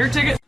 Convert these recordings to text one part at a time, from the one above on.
Your ticket.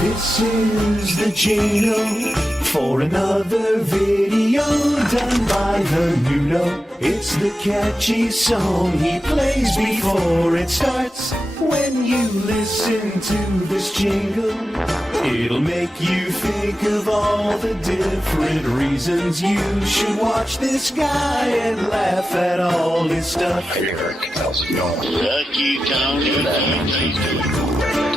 This is the jingle for another video done by the Nudo. It's the catchy song he plays before it starts. When you listen to this jingle, it'll make you think of all the different reasons you should watch this guy and laugh at all his stuff. Hey Eric, how's it going? Lucky Tony. That means he's doing great.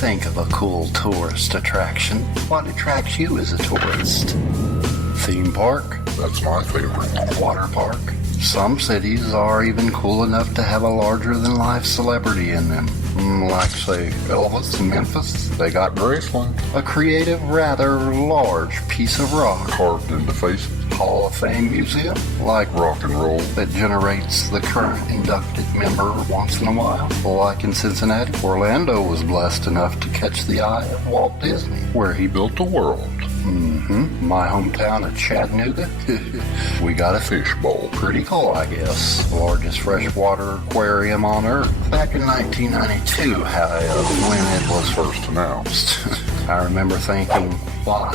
Think of a cool tourist attraction. What attracts you as a tourist? Theme park? That's my favorite. Water park? Some cities are even cool enough to have a larger-than-life celebrity in them. Like, say, Elvis in Memphis. They got Graceland. A creative, rather large piece of rock. Carved into faces. Hall of Fame museum. Like rock and roll. That generates the current inducted member once in a while. Like in Cincinnati, Orlando was blessed enough to catch the eye of Walt Disney, where he built a world. My hometown of Chattanooga, we got a FiSH bowl. Pretty cool, I guess. Largest freshwater aquarium on Earth. Back in 1992, when it was first announced. I remember thinking, why?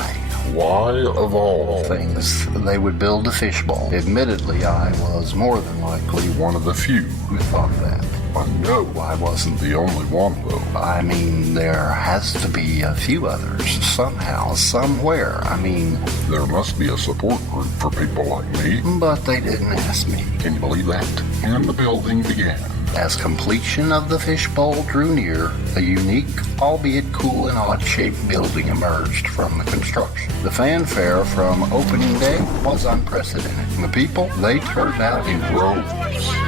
Why, of all things, they would build a FiSH bowl? Admittedly, I was more than likely one of the few who thought that. I know I wasn't the only one, though. I mean, there has to be a few others, somehow, somewhere. I mean, there must be a support group for people like me. But they didn't ask me. Can you believe that? And the building began. As completion of the FiSH bowl drew near, a unique, albeit cool and odd-shaped building emerged from the construction. The fanfare from opening day was unprecedented. The people, they turned out in droves,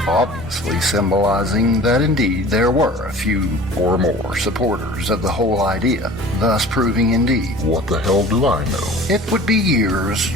obviously symbolizing that indeed there were a few or more supporters of the whole idea, thus proving indeed, what the hell do I know? It would be years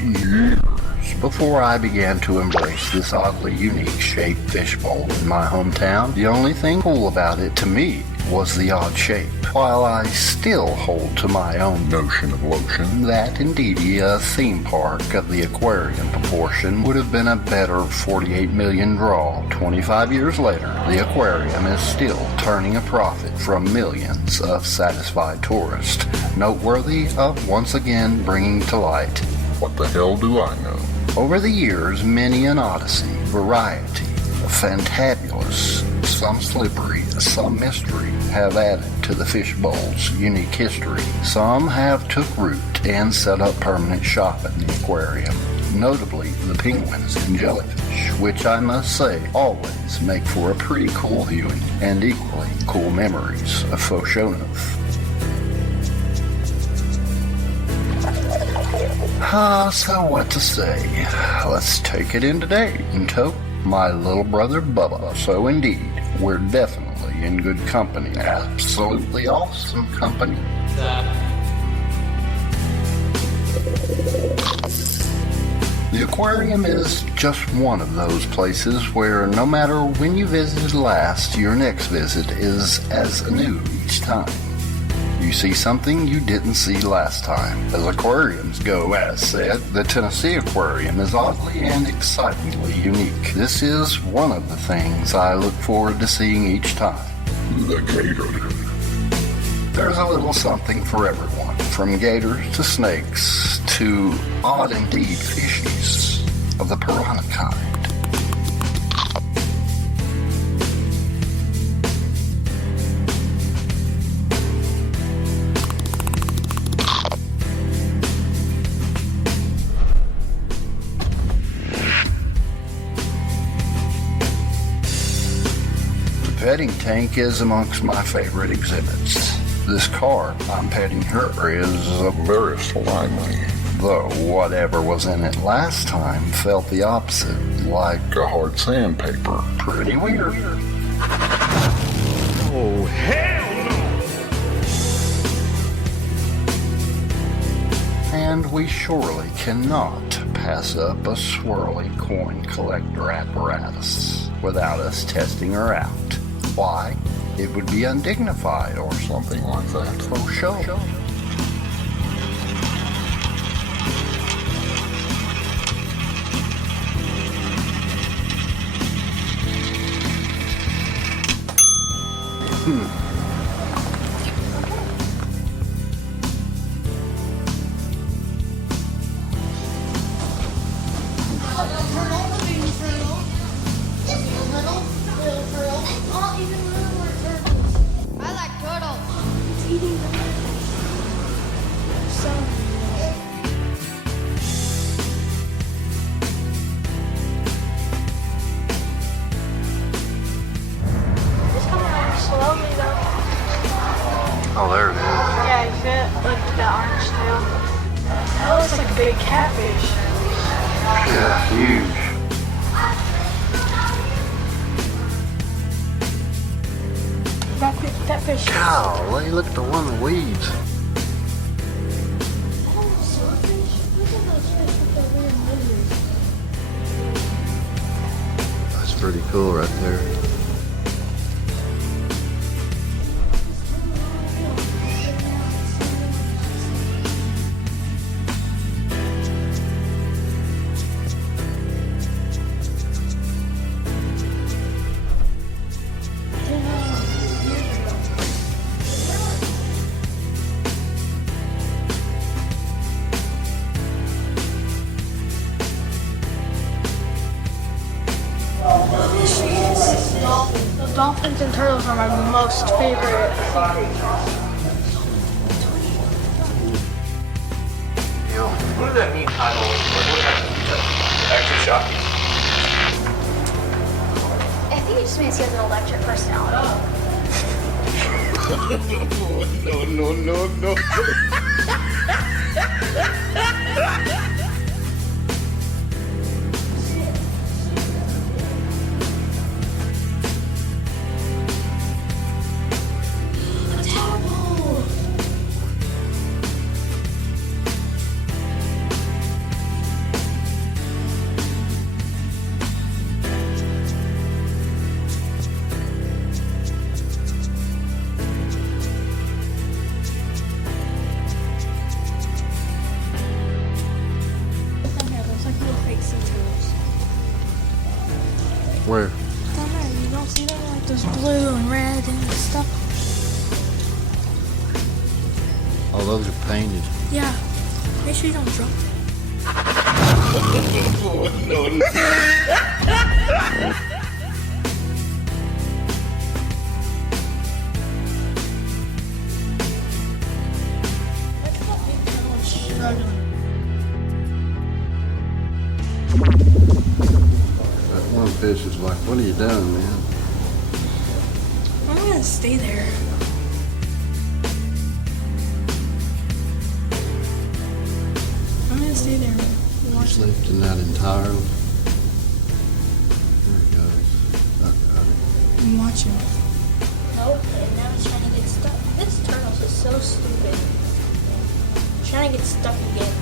before I began to embrace this oddly unique shaped FiSH bowl in my hometown. The only thing cool about it to me was the odd shape. While I still hold to my own notion of lotion, that indeed a theme park of the aquarium proportion would have been a better 48 million draw. 25 years later, the aquarium is still turning a profit from millions of satisfied tourists, noteworthy of once again bringing to light, what the hell do I know? Over the years, many an odyssey, variety, fantabulous, some slippery, some mystery, have added to the FiSH bowl's unique history. Some have took root and set up permanent shop at the aquarium, notably the penguins and jellyfish, which I must say always make for a pretty cool viewing and equally cool memories of fosho. So what to say? Let's take it in today and tote my little brother Bubba. So indeed, we're definitely in good company. Absolutely awesome company. The aquarium is just one of those places where no matter when you visited last, your next visit is as new each time. You see something you didn't see last time. As aquariums go, as said, the Tennessee Aquarium is oddly and excitingly unique. This is one of the things I look forward to seeing each time. The gator. There's a little something for everyone, from gators to snakes to odd indeed fishies of the piranha kind. The petting tank is amongst my favorite exhibits. This car I'm petting her is very slimy. Though whatever was in it last time felt the opposite, like A hard sandpaper. pretty weird. Oh, hell no! And we surely cannot pass up a swirly coin collector apparatus without us testing her out. Why? It would be undignified or Something like that. fosho. I like turtles. Eating them. So it's coming over slowly though. Oh, there it is. Yeah, you see it? Look at that orange tail. That looks like a big catfish. Yeah, huge. That fish. Golly, look at the one in the weeds. That's pretty cool right there. Dolphins and turtles are my most favorite. What does that mean, title? Actually shocking. I think it just means he has an electric personality. No. Where? Down there, you don't see them like those blue and red and stuff? Oh, those are painted. Yeah. Make sure you don't drop it. Look at that big turtle struggling. That one fish is like, what are you doing, man? I'm gonna stay there. I'm gonna stay there and watch He's it. lifting that entirely. There he goes. I got it. And watch it. Nope, and now he's trying to get stuck. This turtle is so stupid. Trying to get stuck again.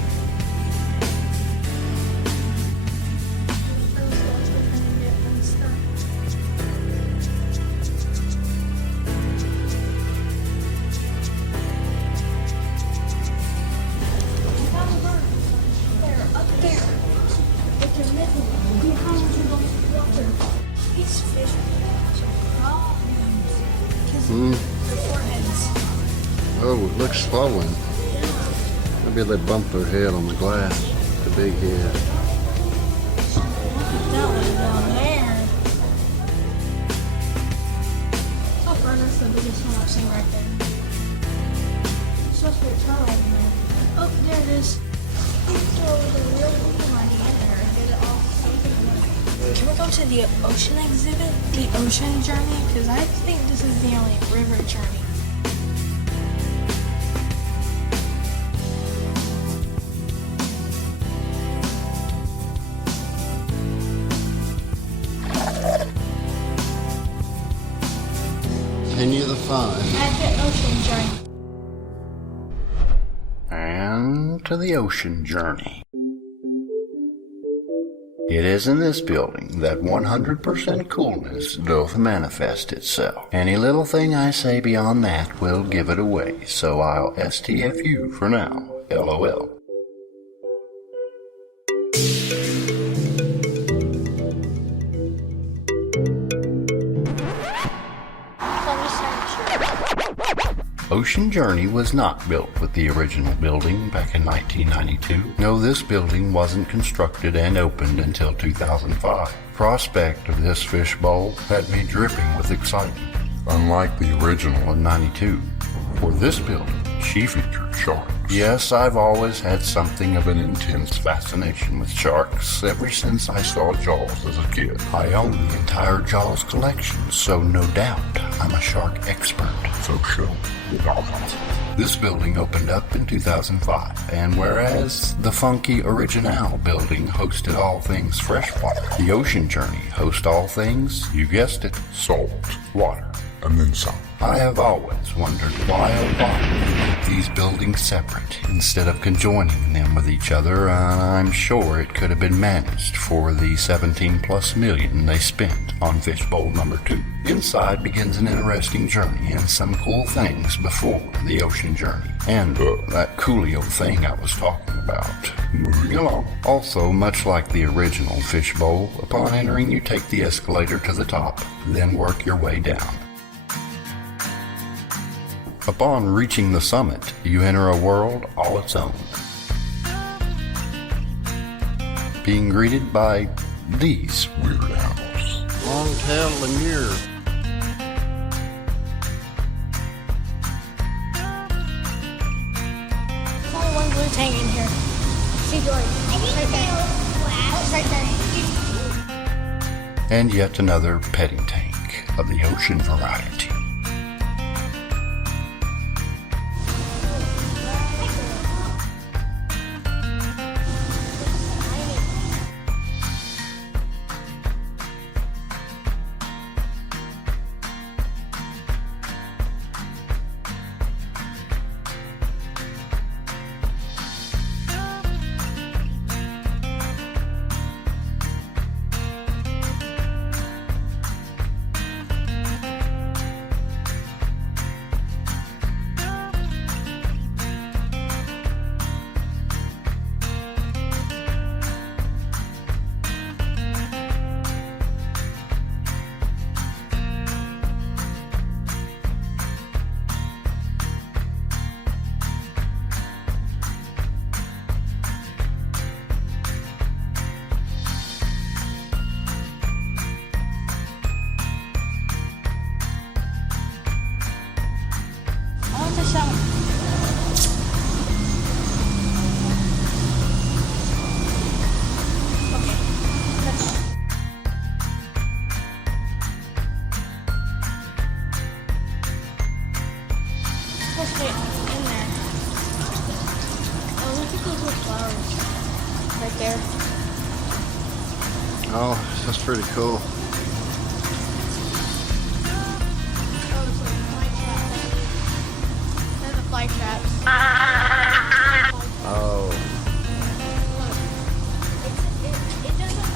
These fish have some problems. Because Hmm. their foreheads. Oh, it looks swollen. Maybe they bumped their head on the glass. The big head. That one down there. So far, that's the biggest one I've seen right there. It's supposed to be a turtle in there. Oh, there it is. Throw the real big money in there and get it all taken away. Can we go to the ocean exhibit? The ocean journey? Because I think this is the only river journey. fun. At the ocean journey. And to the ocean journey. It is in this building that 100% coolness doth manifest itself. Any little thing I say beyond that will give it away, so I'll STFU for now. LOL. Ocean Journey was not built with the original building back in 1992. No, this building wasn't constructed and opened until 2005. Prospect of this fishbowl had me dripping with excitement. Unlike the original in 92, for this building, she featured sharks. Yes, I've always had something of an intense fascination with sharks ever since I saw Jaws as a kid. I own the entire Jaws collection, so no doubt I'm a shark expert. Fosho. This building opened up in 2005, and whereas the funky Original building hosted all things freshwater, the Ocean Journey hosts all things, you guessed it, salt water. And then some. I have always wondered why they keep these buildings separate instead of conjoining them with each other. I'm sure it could have been managed for the 17+ million they spent on Fishbowl number 2. Inside begins an interesting journey and some cool things before the ocean journey. And that coolio thing I was talking about. Moving along. Also, much like the original Fishbowl, upon entering you take the escalator to the top, then work your way down. Upon reaching the summit, you enter a world all its own. Being greeted by these weird animals. Natl Enquirer. There's only one blue tank in here. See Dory. Right there. And yet another petting tank of the ocean variety. Oh, that's pretty cool. They're the fly traps. Oh. It doesn't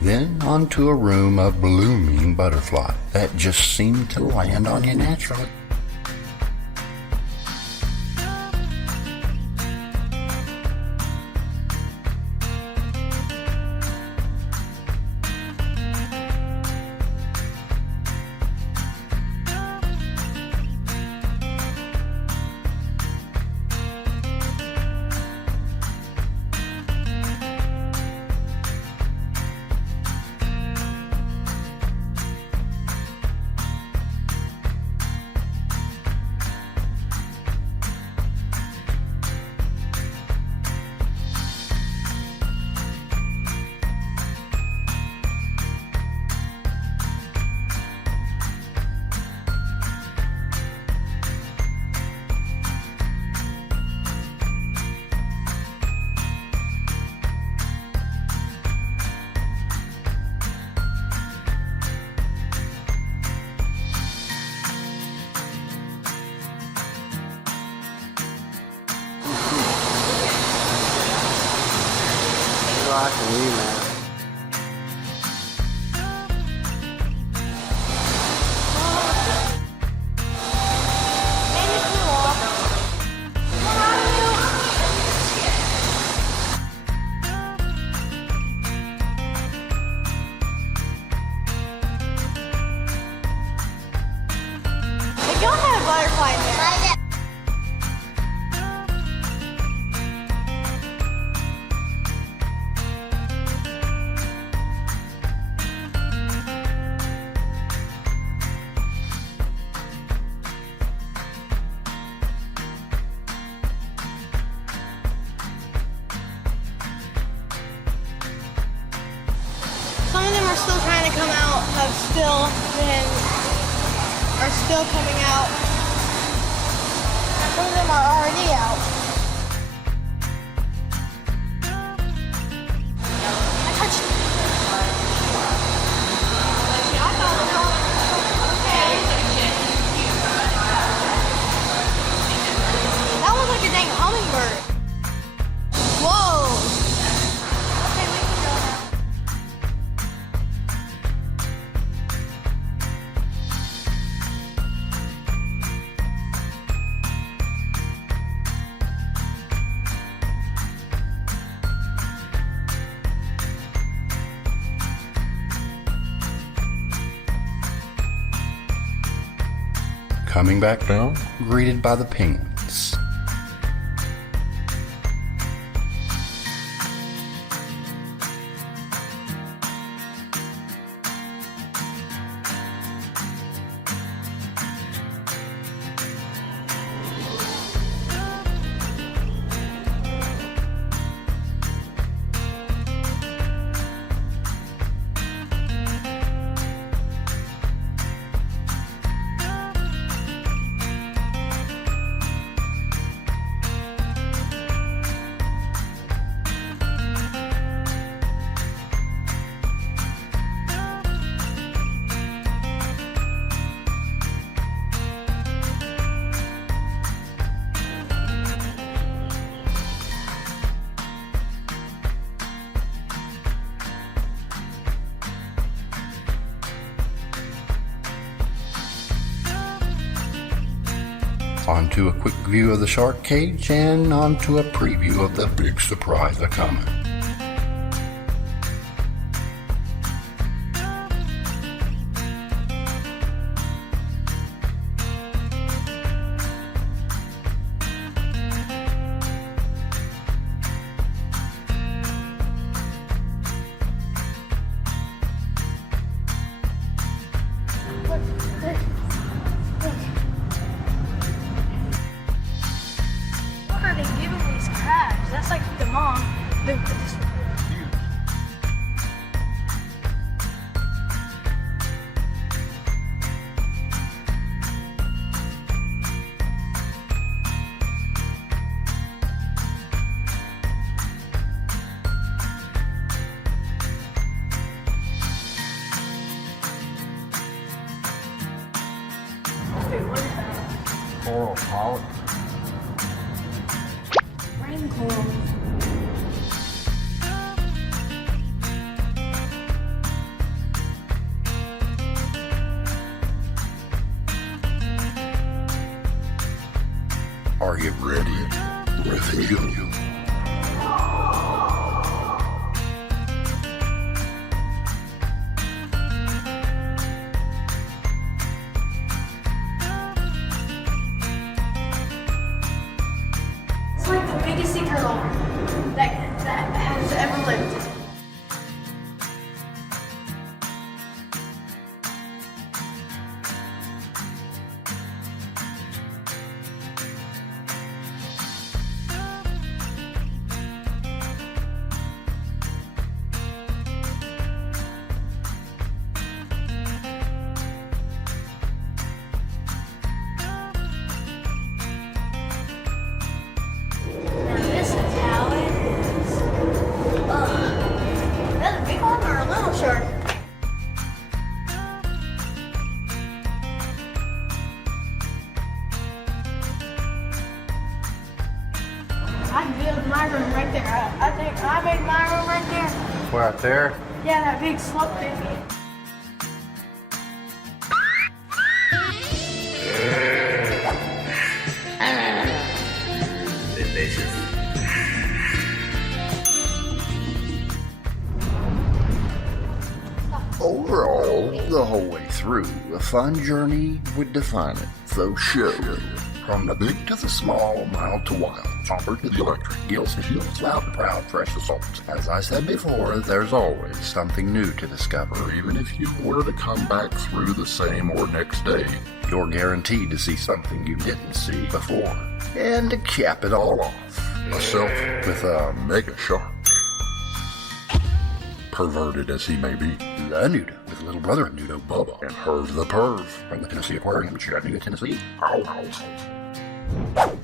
Then onto a room of blooming butterfly that just seemed to land on you naturally. liking you, man. They don't have a butterfly in there. Some of them are still trying to come out, are still coming out. Some of them are already out. I touched it. That was like a dang hummingbird. Whoa. Okay, we can go now. Coming back down, greeted by the penguins. Onto a quick view of the shark cage and onto a preview of the big surprise a-coming. What are they giving these crabs? That's like the mom. Coral polyp. Rain coral. Are you ready? Reveal. It's like the biggest sea turtle that has ever lived. Now this is how it is. Is that a big one or a little shark? I'd build my room right there. I think I made my room right there. Right there. Yeah, that big slope baby. Delicious. Overall, the whole way through, a fun journey would define it. Fosho. From the big to the small, mild to wild, chopper to the electric, gills to shields, loud to proud, fresh to salt. As I said before, there's always something new to discover. Even if you were to come back through the same or next day, you're guaranteed to see something you didn't see before. And to cap it all off, a self with a mega shark. Perverted as he may be, the Nudo, with little brother Nudo Bubba, and her the perv, from the Tennessee Aquarium in Chattanooga, Tennessee. Ow, ow, ow.